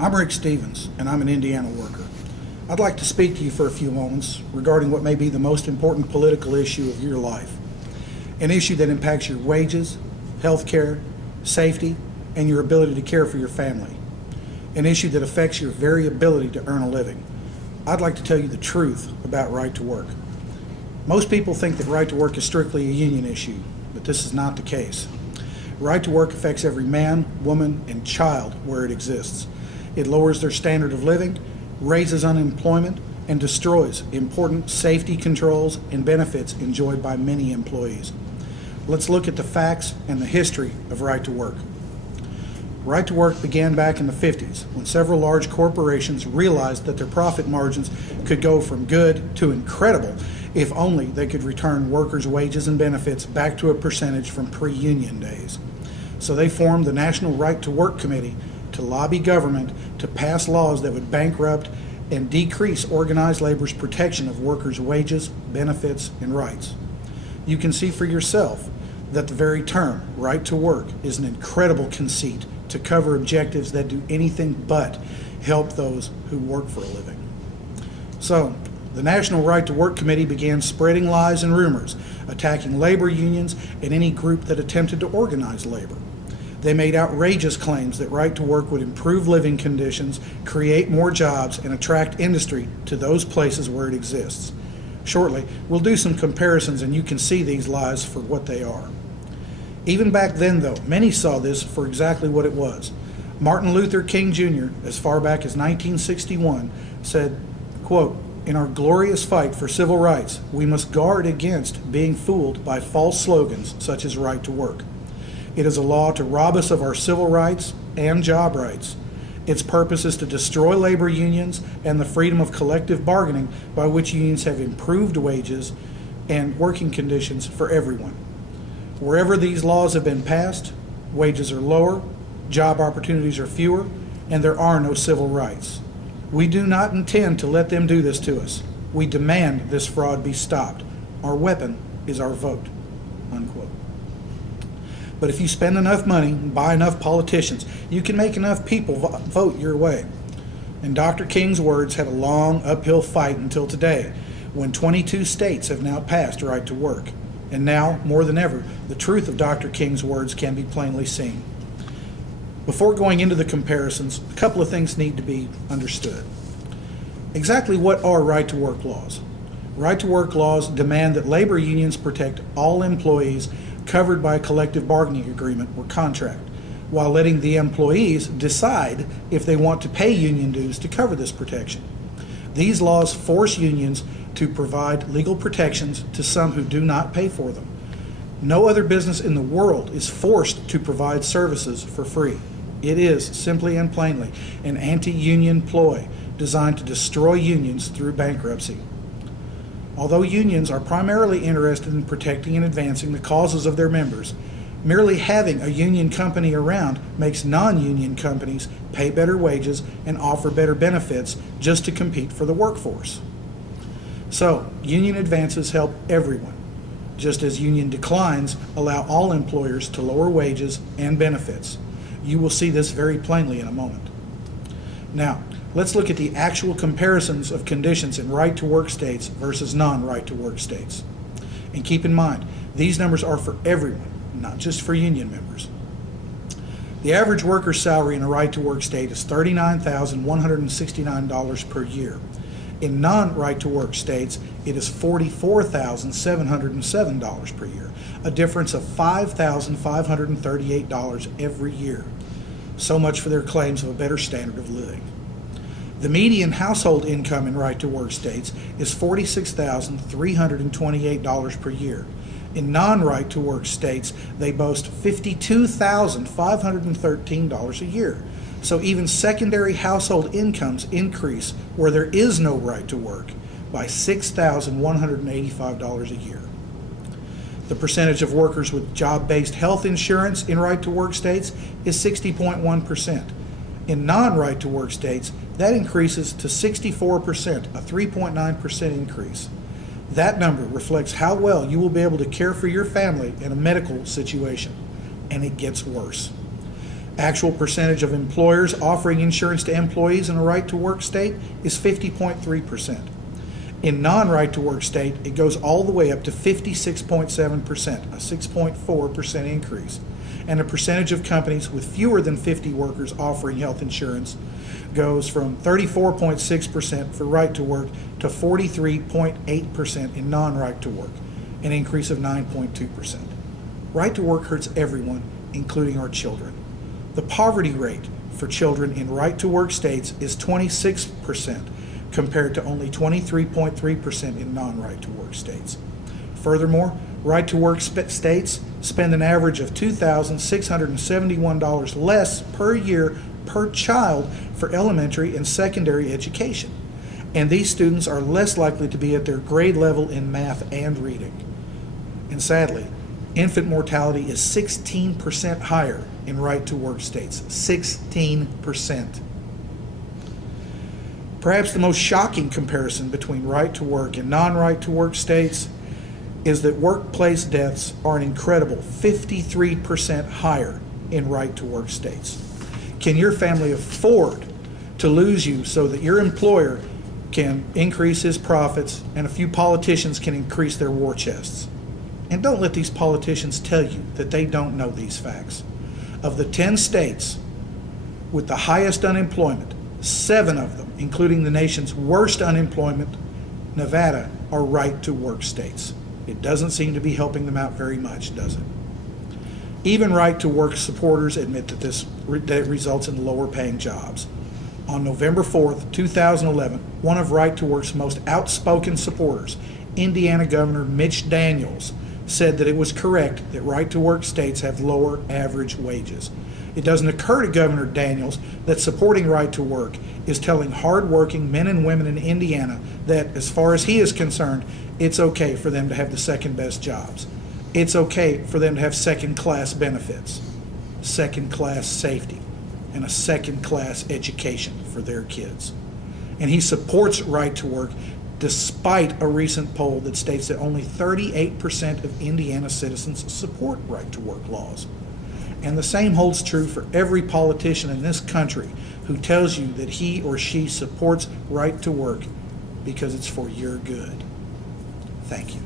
I'm Rick Stevens, and I'm an Indiana worker. I'd like to speak to you for a few moments regarding what may be the most important political issue of your life, an issue that impacts your wages, health care, safety, and your ability to care for your family, an issue that affects your very ability to earn a living. I'd like to tell you the truth about right to work. Most people think that right to work is strictly a union issue, but this is not the case. Right to work affects every man, woman, and child where it exists. It lowers their standard of living, raises unemployment, and destroys important safety controls and benefits enjoyed by many employees. Let's look at the facts and the history of right to work. Right to work began back in the 50s when several large corporations realized that their profit margins could go from good to incredible if only they could return workers' wages and benefits back to a percentage from pre-union days. So they formed the National Right to Work Committee to lobby government to pass laws that would bankrupt and decrease organized labor's protection of workers' wages, benefits, and rights. You can see for yourself that the very term, right to work, is an incredible conceit to cover objectives that do anything but help those who work for a living. So, the National Right to Work Committee began spreading lies and rumors, attacking labor unions and any group that attempted to organize labor. They made outrageous claims that right to work would improve living conditions, create more jobs, and attract industry to those places where it exists. Shortly, we'll do some comparisons and you can see these lies for what they are. Even back then, though, many saw this for exactly what it was. Martin Luther King Jr., as far back as 1961, said, quote, "In our glorious fight for civil rights, we must guard against being fooled by false slogans such as right to work. It is a law to rob us of our civil rights and job rights. Its purpose is to destroy labor unions and the freedom of collective bargaining by which unions have improved wages and working conditions for everyone. Wherever these laws have been passed, wages are lower, job opportunities are fewer, and there are no civil rights. We do not intend to let them do this to us. We demand this fraud be stopped. Our weapon is our vote." Unquote. But if you spend enough money and buy enough politicians, you can make enough people vote your way. And Dr. King's words had a long uphill fight until today, when 22 states have now passed right to work. And now, more than ever, the truth of Dr. King's words can be plainly seen. Before going into the comparisons, a couple of things need to be understood. Exactly what are right to work laws? Right to work laws demand that labor unions protect all employees covered by a collective bargaining agreement or contract, while letting the employees decide if they want to pay union dues to cover this protection. These laws force unions to provide legal protections to some who do not pay for them. No other business in the world is forced to provide services for free. It is, simply and plainly, an anti-union ploy designed to destroy unions through bankruptcy. Although unions are primarily interested in protecting and advancing the causes of their members, merely having a union company around makes non-union companies pay better wages and offer better benefits just to compete for the workforce. So, union advances help everyone, just as union declines allow all employers to lower wages and benefits. You will see this very plainly in a moment. Now, let's look at the actual comparisons of conditions in right-to-work states versus non-right-to-work states. And keep in mind, these numbers are for everyone, not just for union members. The average worker's salary in a right-to-work state is $39,169 per year. In non-right-to-work states, it is $44,707 per year, a difference of $5,538 every year. So much for their claims of a better standard of living. The median household income in right-to-work states is $46,328 per year. In non-right-to-work states, they boast $52,513 a year. So even secondary household incomes increase where there is no right to work by $6,185 a year. The percentage of workers with job-based health insurance in right-to-work states is 60.1%. In non-right-to-work states, that increases to 64%, a 3.9% increase. That number reflects how well you will be able to care for your family in a medical situation, and it gets worse. Actual percentage of employers offering insurance to employees in a right-to-work state is 50.3%. In non-right-to-work state, it goes all the way up to 56.7%, a 6.4% increase. And the percentage of companies with fewer than 50 workers offering health insurance goes from 34.6% for right-to-work to 43.8% in non-right-to-work, an increase of 9.2%. Right-to-work hurts everyone, including our children. The poverty rate for children in right-to-work states is 26%, compared to only 23.3% in non-right-to-work states. Furthermore, right-to-work states spend an average of $2,671 less per year per child for elementary and secondary education, and these students are less likely to be at their grade level in math and reading. And sadly, infant mortality is 16% higher in right-to-work states, 16%. Perhaps the most shocking comparison between right-to-work and non-right-to-work states is that workplace deaths are an incredible 53% higher in right-to-work states. Can your family afford to lose you so that your employer can increase his profits and a few politicians can increase their war chests? And don't let these politicians tell you that they don't know these facts. Of the 10 states with the highest unemployment, 7 of them, including the nation's worst unemployment, Nevada, are right-to-work states. It doesn't seem to be helping them out very much, does it? Even right-to-work supporters admit that that it results in lower-paying jobs. On November 4th, 2011, one of right-to-work's most outspoken supporters, Indiana Governor Mitch Daniels, said that it was correct that right-to-work states have lower average wages. It doesn't occur to Governor Daniels that supporting right-to-work is telling hard-working men and women in Indiana that, as far as he is concerned, it's okay for them to have the second-best jobs. It's okay for them to have second-class benefits, second-class safety, and a second-class education for their kids. And he supports right-to-work despite a recent poll that states that only 38% of Indiana citizens support right-to-work laws. And the same holds true for every politician in this country who tells you that he or she supports right-to-work because it's for your good. Thank you.